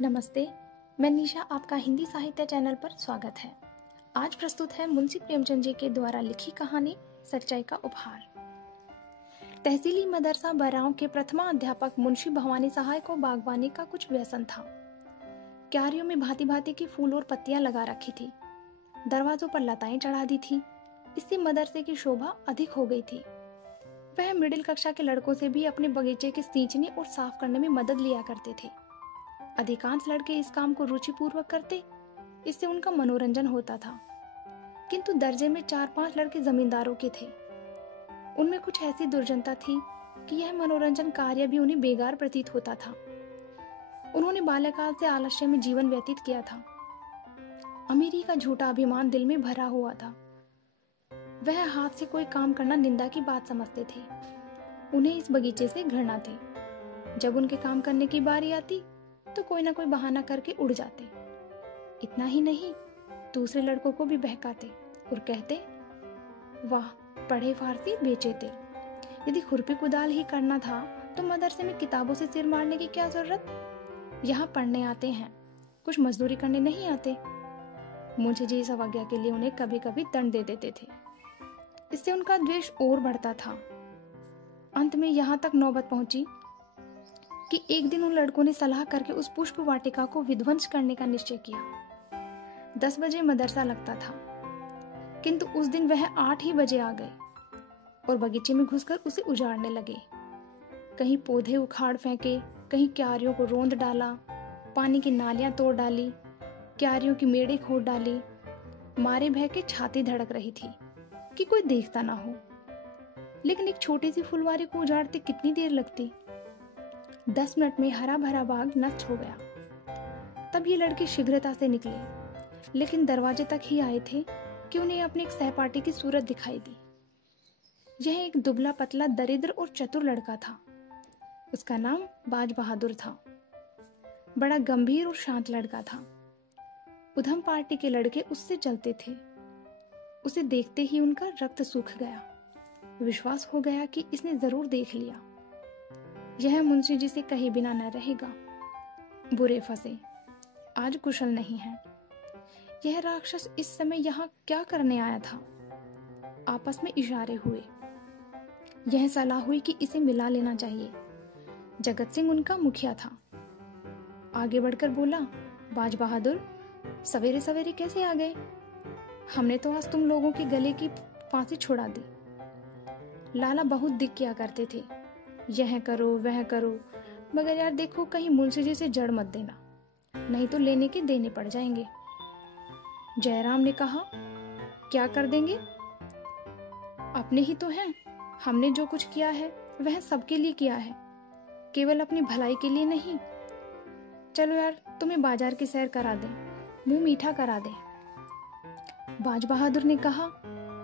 नमस्ते, मैं निशा आपका हिंदी साहित्य चैनल पर स्वागत है। आज प्रस्तुत है मुंशी प्रेमचंद जी के द्वारा लिखी कहानी सच्चाई का उपहार। तहसीली मदरसा बराव के प्रथमा अध्यापक मुंशी भवानी सहाय को बागवानी का कुछ व्यसन था। क्यारियों में भांति भांति की फूल और पत्तियां लगा रखी थी। दरवाजों पर लताएं चढ़ा दी थी। इससे मदरसे की शोभा अधिक हो गई थी। वह मिडिल कक्षा के लड़कों से भी अपने बगीचे के सींचने और साफ करने में मदद लिया करते थे। अधिकांश लड़के इस काम को रुचिपूर्वक करते, इससे उनका मनोरंजन होता था। किंतु दर्जे में 4-5 लड़के जमींदारों के थे। उनमें कुछ ऐसी दुर्जनता थी कि यह मनोरंजन कार्य भी उन्हें बेकार प्रतीत होता था। उन्होंने बाल्यकाल से आलस्य में जीवन व्यतीत किया था। अमीरी का झूठा अभिमान दिल में भरा हुआ था। वह हाथ से कोई काम करना निंदा की बात समझते थे। उन्हें इस बगीचे से घृणा थी। जब उनके काम करने की बारी आती तो कोई ना कोई बहाना करके उड़ जाते। इतना ही नहीं, दूसरे लड़कों को भी बहकाते और कहते, वाह, पढ़े फारसी बेचे तेल। यदि खुरपी कुदाल ही करना था तो मदरसे में किताबों से सिर मारने की क्या जरूरत। यहाँ पढ़ने आते हैं, कुछ मजदूरी करने नहीं आते। मुंशी जी इस अवज्ञा के लिए उन्हें कभी कभी दंड दे देते थे। इससे उनका द्वेष और बढ़ता था। अंत में यहाँ तक नौबत पहुंची कि एक दिन उन लड़कों ने सलाह करके उस पुष्प वाटिका को विध्वंस करने का निश्चय किया। 10 बजे मदरसा लगता था, किंतु उस दिन वह 8 ही बजे आ गए और बगीचे में घुसकर उसे उजाड़ने लगे। कहीं पौधे उखाड़ फेंके, कहीं क्यारियों को रोंद डाला, पानी की नालियां तोड़ डाली, क्यारियों की मेड़े खोद डाली। मारे भय के छाती धड़क रही थी कि कोई देखता ना हो। लेकिन एक छोटी सी फुलवारी को उजाड़ते कितनी देर लगती। 10 मिनट में हरा भरा बाग नष्ट हो गया। तब ये लड़के शीघ्रता से निकले, लेकिन दरवाजे तक ही आए थे कि उन्हें अपने एक सहपाठी की सूरत दिखाई दी। यह एक दुबला पतला दरिद्र और चतुर लड़का था। उसका नाम बाज बहादुर था। बड़ा गंभीर और शांत लड़का था। उधम पार्टी के लड़के उससे चलते थे। उसे देखते ही उनका रक्त सूख गया। विश्वास हो गया कि इसने जरूर देख लिया। यह मुंशी जी से कहे बिना न रहेगा। बुरे फंसे, आज कुशल नहीं है। यह राक्षस इस समय यहाँ क्या करने आया था। आपस में इशारे हुए। यह सलाह हुई कि इसे मिला लेना चाहिए। जगत सिंह उनका मुखिया था। आगे बढ़कर बोला, बाज बहादुर, सवेरे सवेरे कैसे आ गए? हमने तो आज तुम लोगों के गले की फांसी छुड़ा दी। लाला बहुत दिक किया करते थे, यह करो वह करो, मगर यार देखो कहीं मुंशी जी से जड़ मत देना, नहीं तो लेने के देने पड़ जाएंगे। जयराम ने कहा, क्या कर देंगे? अपने ही तो हैं। हमने जो कुछ किया है वह सबके लिए किया है, केवल अपनी भलाई के लिए नहीं। चलो यार, तुम्हें बाजार की सैर करा दें, मुंह मीठा करा दें। बाज बहादुर ने कहा,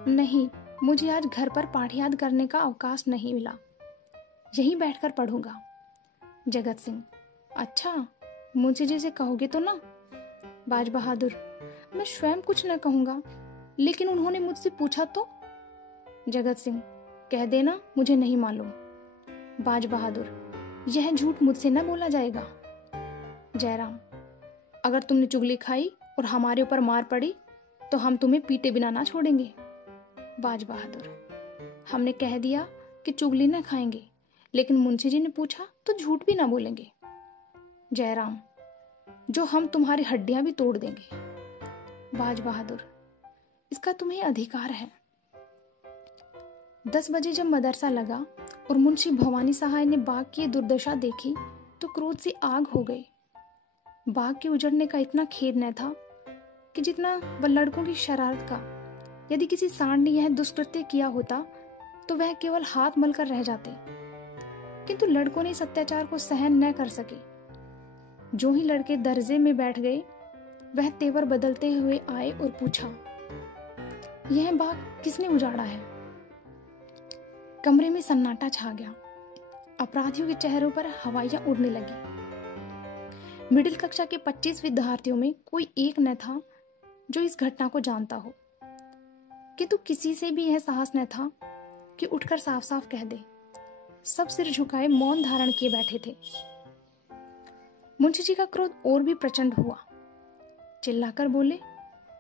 नहीं, मुझे आज घर पर पाठ याद करने का अवकाश नहीं मिला, यहीं बैठकर पढ़ूंगा। जगत सिंह, अच्छा, मुंशी जी से कहोगे तो ना? बाज बहादुर, मैं स्वयं कुछ न कहूंगा, लेकिन उन्होंने मुझसे पूछा तो? जगत सिंह, कह देना मुझे नहीं मालूम। बाज बहादुर, यह झूठ मुझसे न बोला जाएगा। जयराम, अगर तुमने चुगली खाई और हमारे ऊपर मार पड़ी तो हम तुम्हें पीटे बिना ना छोड़ेंगे। बाज बहादुर, हमने कह दिया कि चुगली न खाएंगे, लेकिन मुंशी जी ने पूछा तो झूठ भी ना बोलेंगे। जयराम, जो हम तुम्हारी हड्डियां भी तोड़ देंगे। बाज बहादुर, इसका तुम्हें अधिकार है। 10 बजे जब मदरसा लगा और मुंशी भवानी सहाय ने बाग की दुर्दशा देखी तो क्रोध से आग हो गए। बाग के उजड़ने का इतना खेद न था कि जितना वह लड़कों की शरारत का। यदि किसी सांड ने यह दुष्कृत्य किया होता तो वह केवल हाथ मलकर रह जाते, किंतु लड़कों ने इस अत्याचार को सहन न कर सके। जो ही लड़के दर्जे में बैठ गए, वह तेवर बदलते हुए आए और पूछा, यह बाग किसने उजाड़ा है? कमरे में सन्नाटा छा गया। अपराधियों के चेहरों पर हवाइयां उड़ने लगी। मिडिल कक्षा के 25 विद्यार्थियों में कोई एक न था जो इस घटना को जानता हो, किंतु किसी से भी यह साहस न था कि उठकर साफ साफ कह दे। सब सिर झुकाए मौन धारण किए बैठे थे। मुंशी जी का क्रोध और भी प्रचंड हुआ। चिल्लाकर बोले,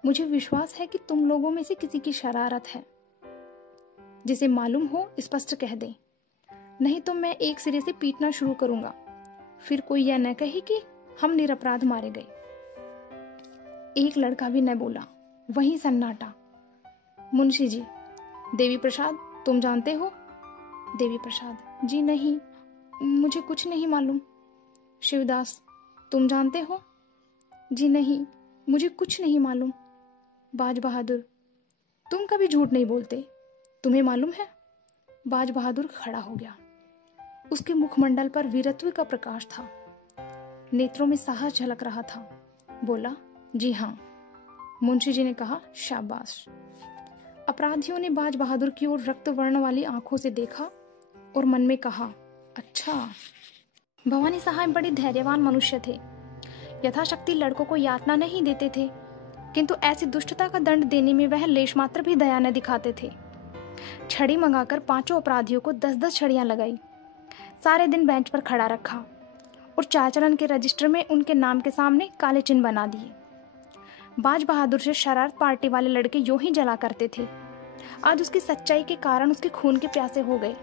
मुझे विश्वास है कि तुम लोगों में से किसी की शरारत है। जिसे मालूम हो स्पष्ट कह दे, नहीं तो मैं एक सिरे से पीटना शुरू करूंगा, फिर कोई यह न कहे कि हम निरपराध मारे गए। एक लड़का भी न बोला, वहीं सन्नाटा। मुंशी जी, देवी प्रसाद तुम जानते हो? देवी प्रसाद, जी नहीं, मुझे कुछ नहीं मालूम। शिवदास, तुम जानते हो? जी नहीं, मुझे कुछ नहीं मालूम। बाज बहादुर, तुम कभी झूठ नहीं बोलते, तुम्हें मालूम है? बाज बहादुर खड़ा हो गया। उसके मुखमंडल पर वीरत्व का प्रकाश था, नेत्रों में साहस झलक रहा था। बोला, जी हाँ। मुंशी जी ने कहा, शाबाश। अपराधियों ने बाज बहादुर की ओर रक्त वर्ण वाली आंखों से देखा और मन में कहा, अच्छा। भवानी साहब बड़े धैर्यवान मनुष्य थे। यथाशक्ति लड़कों को यातना नहीं देते थे, किंतु ऐसी दुष्टता का दंड देने में वह लेश मात्र भी दया न दिखाते थे। छड़ी मंगाकर 5 अपराधियों को 10-10 छड़ियां लगाई, सारे दिन बेंच पर खड़ा रखा और चाल चलन के रजिस्टर में उनके नाम के सामने काले चिन्ह बना दिए। बाज बहादुर से शरारत पार्टी वाले लड़के यूं ही जला करते थे, आज उसकी सच्चाई के कारण उसके खून के प्यासे हो गए।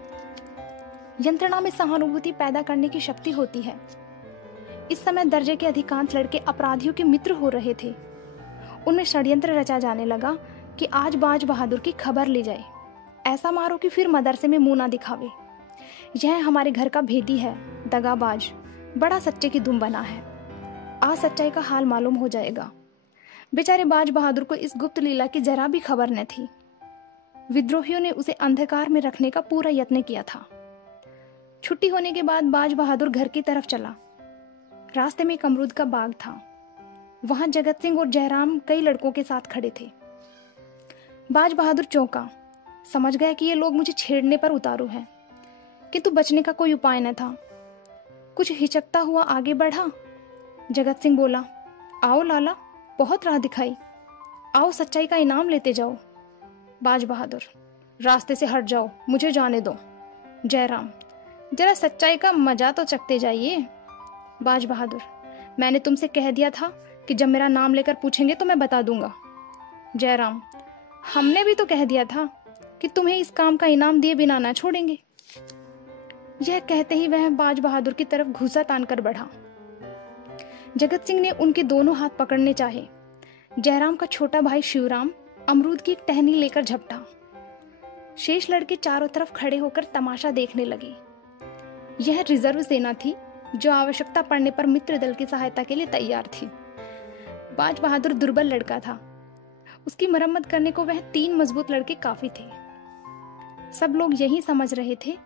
यंत्रणा में सहानुभूति पैदा करने की शक्ति होती है। इस समय दर्जे के अधिकांश लड़के अपराधियों के मित्र हो रहे थे। उनमें षड्यंत्र रचा जाने लगा कि आज बाज बहादुर की खबर ली जाए, ऐसा मारो कि फिर मदरसे में मुंह ना दिखावे। यह हमारे घर का भेदी है, दगाबाज, बड़ा सच्चे की दुम बना है। आज सच्चाई का हाल मालूम हो जाएगा। बेचारे बाज बहादुर को इस गुप्त लीला की जरा भी खबर न थी। विद्रोहियों ने उसे अंधकार में रखने का पूरा यत्न किया था। छुट्टी होने के बाद बाज बहादुर घर की तरफ चला। रास्ते में एक अमरूद का बाग था। वहां जगत सिंह और जयराम कई लड़कों के साथ खड़े थे। बाज बहादुर चौंका, समझ गया कि ये लोग मुझे छेड़ने पर उतारू हैं, किंतु बचने का कोई उपाय न था। कुछ हिचकता हुआ आगे बढ़ा। जगत सिंह बोला, आओ लाला, बहुत राह दिखाई, आओ सच्चाई का इनाम लेते जाओ। बाज बहादुर, रास्ते से हट जाओ, मुझे जाने दो। जयराम, जरा सच्चाई का मजा तो चखते जाइए। बाज बहादुर, मैंने तुमसे कह दिया था कि जब मेरा नाम लेकर पूछेंगे तो मैं बता दूंगा। जयराम, हमने भी तो कह दिया था कि तुम्हें इस काम का इनाम दिए बिना ना छोड़ेंगे। यह कहते ही वह बाज बहादुर की तरफ घूंसा तानकर बढ़ा। जगत सिंह ने उनके दोनों हाथ पकड़ने चाहे। जयराम का छोटा भाई शिवराम अमरूद की एक टहनी लेकर झपटा। शेष लड़के चारों तरफ खड़े होकर तमाशा देखने लगे। यह रिजर्व सेना थी जो आवश्यकता पड़ने पर मित्र दल की सहायता के लिए तैयार थी। बाज बहादुर दुर्बल लड़का था। उसकी मरम्मत करने को वह 3 मजबूत लड़के काफी थे। सब लोग यही समझ रहे थे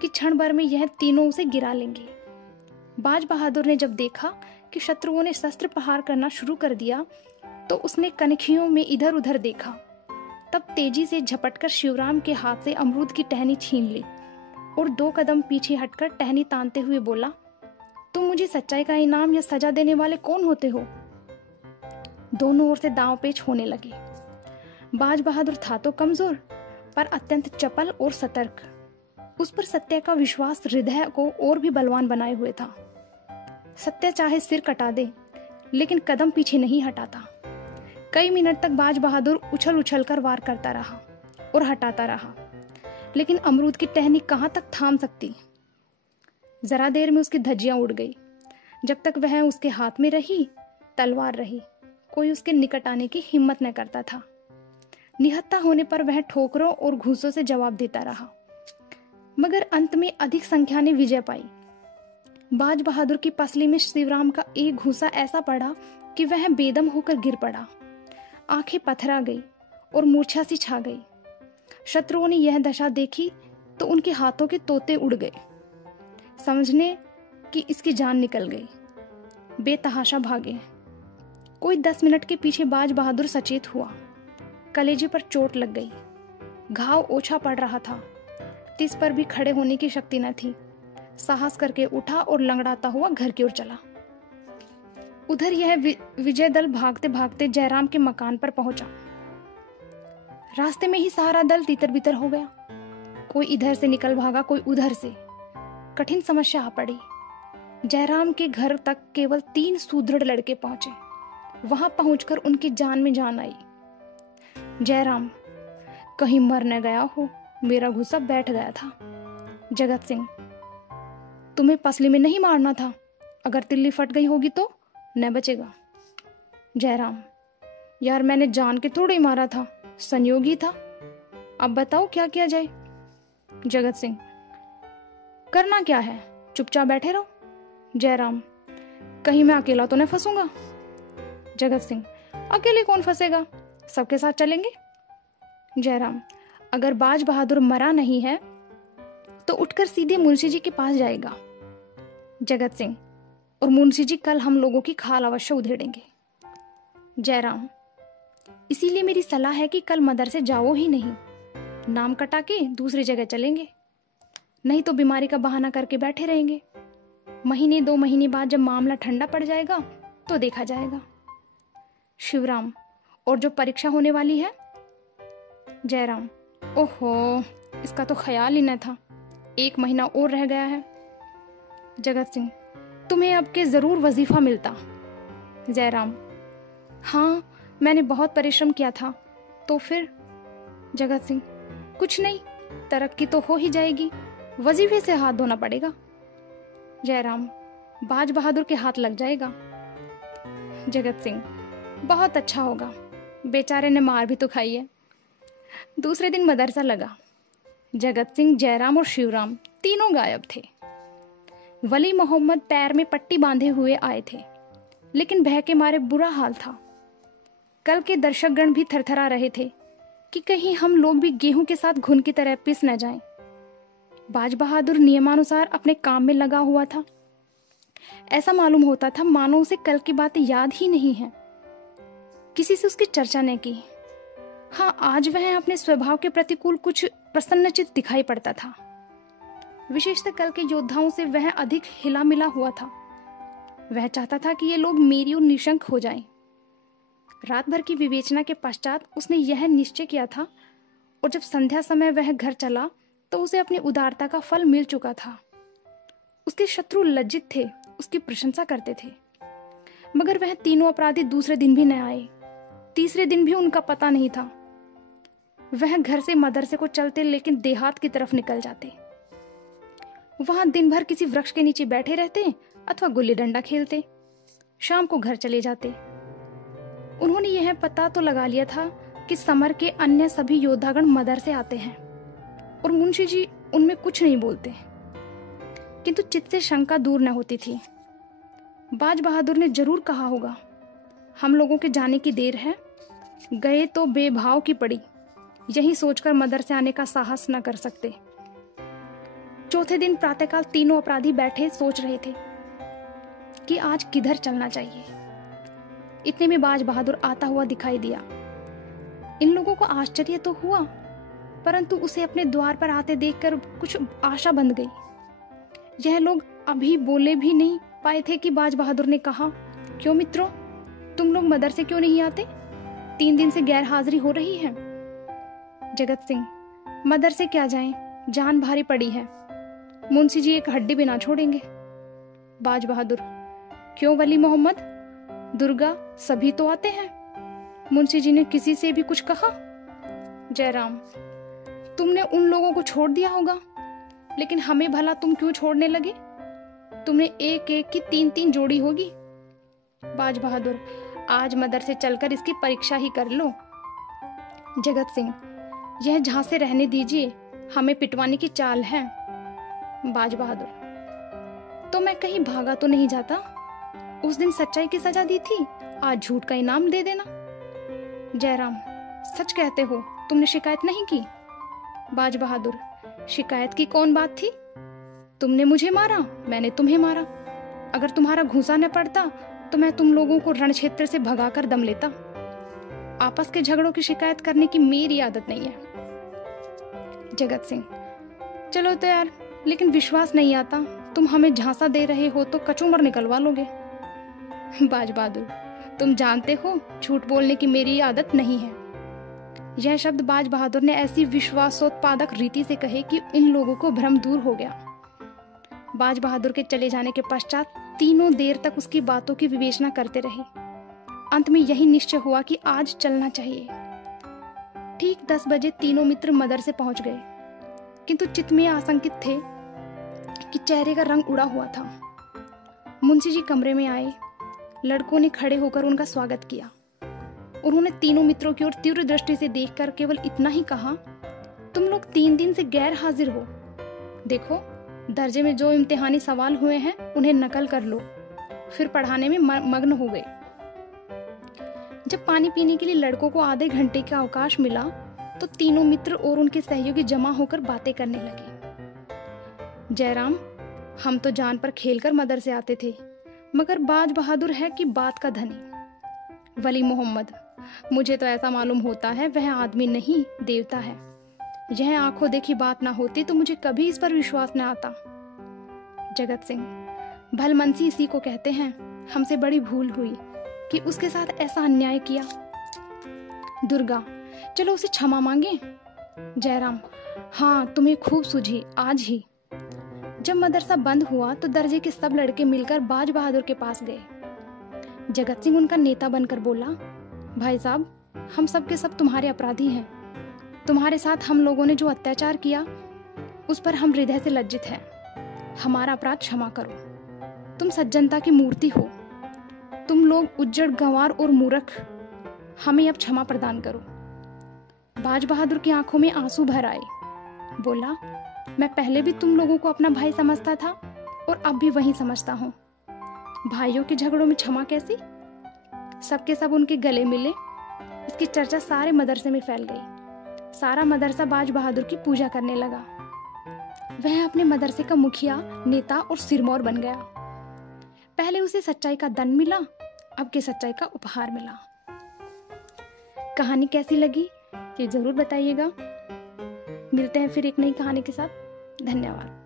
कि क्षण भर में यह तीनों उसे गिरा लेंगे। बाज बहादुर ने जब देखा कि शत्रुओं ने शस्त्र प्रहार करना शुरू कर दिया तो उसने कनखियों में इधर उधर देखा। तब तेजी से झपटकर शिवराम के हाथ से अमरूद की टहनी छीन ली और 2 कदम पीछे हटकर टहनी तानते हुए बोला, तुम मुझे सच्चाई का इनाम या सजा देने वाले कौन होते हो? दोनों ओर से दांव पेच होने लगे। बाज बहादुर था तो कमजोर, पर अत्यंत चपल और सतर्क। उस पर सत्य का विश्वास हृदय को और भी बलवान बनाए हुए था। सत्य चाहे सिर कटा दे, लेकिन कदम पीछे नहीं हटाता। कई मिनट तक बाज बहादुर उछल उछल कर वार करता रहा और हटाता रहा, लेकिन अमरूद की टहनी कहां तक थाम सकती। जरा देर में उसकी धज्जियां उड़ गई। जब तक वह उसके हाथ में रही, तलवार रही, कोई उसके निकट आने की हिम्मत न करता था। निहत्था होने पर वह ठोकरों और घूंसों से जवाब देता रहा, मगर अंत में अधिक संख्या ने विजय पाई। बाज बहादुर की पसली में शिवराम का एक घूंसा ऐसा पड़ा कि वह बेदम होकर गिर पड़ा। आंखें पथरा गई और मूर्छा सी छा गई। शत्रुओं ने यह दशा देखी तो उनके हाथों के तोते उड़ गए, समझने कि इसकी जान निकल गई। बेतहाशा भागे। कोई 10 मिनट के पीछे बाज बहादुर सचेत हुआ। कलेजे पर चोट लग गई, घाव ओछा पड़ रहा था। तिस पर भी खड़े होने की शक्ति न थी। साहस करके उठा और लंगड़ाता हुआ घर की ओर चला। उधर यह विजय दल भागते भागते जयराम के मकान पर पहुंचा। रास्ते में ही सारा दल तितर बितर हो गया। कोई इधर से निकल भागा, कोई उधर से। कठिन समस्या आ पड़ी। जयराम के घर तक केवल 3 सुदृढ़ लड़के पहुंचे। वहां पहुंचकर उनकी जान में जान आई। जयराम, कहीं मर न गया हो, मेरा गुस्सा बैठ गया था। जगत सिंह, तुम्हें पसली में नहीं मारना था, अगर तिल्ली फट गई होगी तो न बचेगा। जयराम, यार मैंने जान के थोड़ा ही मारा था, संयोग ही था। अब बताओ क्या किया जाए। जगत सिंह, करना क्या है, चुपचाप बैठे रहो। जयराम, कहीं मैं अकेला तो न फंसूंगा। जगत सिंह, अकेले कौन फंसेगा, सबके साथ चलेंगे। जयराम, अगर बाज बहादुर मरा नहीं है तो उठकर सीधे मुंशी जी के पास जाएगा। जगत सिंह, और मुंशी जी कल हम लोगों की खाल अवश्य उधेड़ेंगे। जयराम, इसीलिए मेरी सलाह है कि कल मदरसे जाओ ही नहीं, नाम कटा के दूसरी जगह चलेंगे, नहीं तो बीमारी का बहाना करके बैठे रहेंगे। महीने 2 महीने बाद जब मामला ठंडा पड़ जाएगा तो देखा जाएगा। शिवराम, और जो परीक्षा होने वाली है। जयराम, ओहो, इसका तो ख्याल ही न था, 1 महीना और रह गया है। जगत सिंह, तुम्हें अब के जरूर वजीफा मिलता। जयराम, हाँ मैंने बहुत परिश्रम किया था, तो फिर। जगत सिंह, कुछ नहीं, तरक्की तो हो ही जाएगी, वजीफे से हाथ धोना पड़ेगा। जयराम, बाज बहादुर के हाथ लग जाएगा। जगत सिंह, बहुत अच्छा होगा, बेचारे ने मार भी तो खाई है। दूसरे दिन मदरसा लगा। जगत सिंह, जयराम और शिवराम तीनों गायब थे। वली मोहम्मद पैर में पट्टी बांधे हुए आए थे, लेकिन भय के मारे बुरा हाल था। कल के दर्शकगण भी थरथरा रहे थे कि कहीं हम लोग भी गेहूं के साथ घुन की तरह पिस न जाएं। बाज बहादुर नियमानुसार अपने काम में लगा हुआ था। ऐसा मालूम होता था मानो उसे कल की बातें याद ही नहीं है, किसी से उसकी चर्चा न की। हाँ, आज वह अपने स्वभाव के प्रतिकूल कुछ प्रसन्नचित्त दिखाई पड़ता था। विशेषतः कल के योद्धाओं से वह अधिक हिला मिला हुआ था। वह चाहता था कि ये लोग मेरी ओर निशंक हो जाएं। रात भर की विवेचना के पश्चात उसने यह निश्चय किया था, और जब संध्या समय वह घर चला तो उसे अपनी उदारता का फल मिल चुका था। उसके शत्रु लज्जित थे, उसकी प्रशंसा करते थे। मगर वह तीनों अपराधी दूसरे दिन भी न आए, तीसरे दिन भी उनका पता नहीं था। वह घर से मदरसे को चलते, लेकिन देहात की तरफ निकल जाते। वहां दिन भर किसी वृक्ष के नीचे बैठे रहते अथवा गुल्ली डंडा खेलते, शाम को घर चले जाते। उन्होंने यह पता तो लगा लिया था कि समर के अन्य सभी योद्धागण मदरसे आते हैं और मुंशी जी उनमें कुछ नहीं बोलते, किंतु चित्त से शंका दूर न होती थी। बाज बहादुर ने जरूर कहा होगा, हम लोगों के जाने की देर है, गए तो बेभाव की पड़ी, यही सोचकर मदरसे आने का साहस न कर सकते। चौथे दिन प्रातःकाल तीनों अपराधी बैठे सोच रहे थे कि आज किधर चलना चाहिए। इतने में बाज बहादुर आता हुआ दिखाई दिया। इन लोगों को आश्चर्य तो हुआ, परंतु उसे अपने द्वार पर आते देखकर कुछ आशा बंध गई। यह लोग अभी बोले भी नहीं पाए थे कि बाज बहादुर ने कहा, क्यों मित्रों, तुम लोग मदरसे क्यों नहीं आते? 3 दिन से गैर हाजिरी हो रही है। जगत सिंह, मदरसे क्या जाएं, जान भारी पड़ी है, मुंशी जी एक हड्डी भी ना छोड़ेंगे। बाज बहादुर, क्यों वली मोहम्मद, दुर्गा सभी तो आते हैं, मुंशी जी ने किसी से भी कुछ कहा? जयराम, तुमने उन लोगों को छोड़ दिया होगा, लेकिन हमें भला तुम क्यों छोड़ने लगे? तुमने एक एक की 3-3 जोड़ी होगी। बाज बहादुर, आज मदरसे चलकर इसकी परीक्षा ही कर लो। जगत सिंह, यह झांसे रहने दीजिए, हमें पिटवाने की चाल है। बाज बहादुर, तो मैं कहीं भागा तो नहीं जाता? उस दिन सच्चाई की सजा दी थी, आज झूठ का इनाम दे देना। जयराम, सच कहते हो, तुमने शिकायत नहीं की? बाज बहादुर, शिकायत की कौन बात थी? तुमने मुझे मारा, मैंने तुम्हें मारा। अगर तुम्हारा घूंसा न पड़ता तो मैं तुम लोगों को रण क्षेत्र से भगाकर दम लेता। आपस के झगड़ों की शिकायत करने की मेरी आदत नहीं है। जगत सिंह, चलो तो यार, लेकिन विश्वास नहीं आता, तुम हमें झांसा दे रहे हो तो कचूमर निकलवा लोगे। बाज बहादुर, तुम जानते हो झूठ बोलने की मेरी आदत नहीं है। यह शब्द बाज बहादुर ने ऐसी विश्वासोत्पादक रीति से कहे कि इन लोगों को भ्रम दूर हो गया। बाज बहादुर के चले जाने के पश्चात तीनों देर तक उसकी बातों की विवेचना करते रहे। अंत में यही निश्चय हुआ कि आज चलना चाहिए। ठीक 10 बजे तीनों मित्र मदर से पहुंच गए, किंतु चित्त में आशंकित थे कि चेहरे का रंग उड़ा हुआ था। मुंशी जी कमरे में आए। लड़कों ने खड़े होकर उनका स्वागत किया। उन्होंने तीनों मित्रों की ओर तीव्र दृष्टि से देखकर केवल इतना ही कहा, तुम लोग 3 दिन से गैर हाजिर हो। देखो, दर्जे में जो इम्तिहानी सवाल हुए हैं उन्हें नकल कर लो। फिर पढ़ाने में मग्न हो गए। जब पानी पीने के लिए लड़कों को आधे घंटे का अवकाश मिला तो तीनों मित्र और उनके सहयोगी जमा होकर बातें करने लगे। जयराम, हम तो जान पर खेलकर मदर से आते थे, मगर बाज बहादुर है कि बात का धनी। वली मोहम्मद, मुझे तो ऐसा मालूम होता है वह आदमी नहीं देवता है। यह आंखों देखी बात ना होती तो मुझे कभी इस पर विश्वास न आता। जगत सिंह, भलमनसी इसी को कहते हैं। हमसे बड़ी भूल हुई कि उसके साथ ऐसा अन्याय किया। दुर्गा, चलो उसे क्षमा मांगे। जयराम, हाँ, तुम्हें खूब सूझी आज ही। जब मदरसा बंद हुआ तो दर्जे के सब लड़के मिलकर बाज बहादुर के पास गए। जगत सिंह उनका नेता बनकर बोला, भाई साहब, हम सब के सब तुम्हारे अपराधी हैं। तुम्हारे साथ हम लोगों ने जो अत्याचार किया उस पर हम हृदय से लज्जित हैं। हमारा अपराध क्षमा करो। तुम सज्जनता की मूर्ति हो। तुम लोग उज्जड़, गंवार और मूर्ख, हमें अब क्षमा प्रदान करो। बाज बहादुर की आंखों में आंसू भर आए। बोला, मैं पहले भी तुम लोगों को अपना भाई समझता था और अब भी वही समझता हूँ। भाइयों के झगड़ों में क्षमा कैसी? सबके सब उनके गले मिले। इसकी चर्चा सारे मदरसे में फैल गई। सारा मदरसा बाज बहादुर की पूजा करने लगा। वह अपने मदरसे का मुखिया, नेता और सिरमौर बन गया। पहले उसे सच्चाई का दंड मिला, अब के सच्चाई का उपहार मिला। कहानी कैसी लगी ये जरूर बताइएगा। मिलते हैं फिर एक नई कहानी के साथ। धन्यवाद।